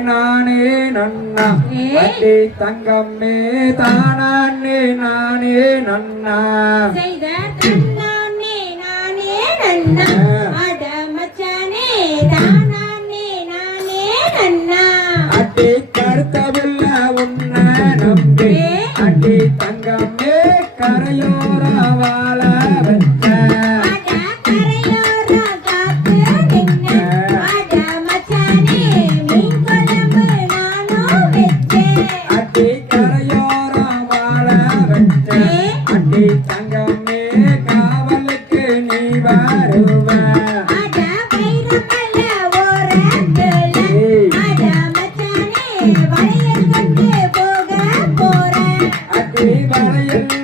நானே நன்னா. அடி தங்கம்மே தானே நானே நன்னா. செய்த தன்னானே நானே நன்னா. அட மச்சானே தானே நானே தங்கம்மே கரையோர வாழ கரையோரம் வாழ வைக்க அடி தங்கமே காவலுக்கு நீ வருவ வளையல் கொண்டு போக போற அடி வளையல்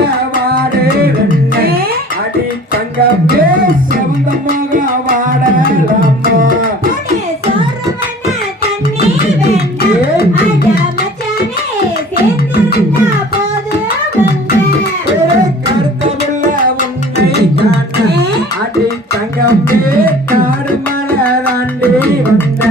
காடு மலராண்டி வந்த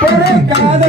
por cada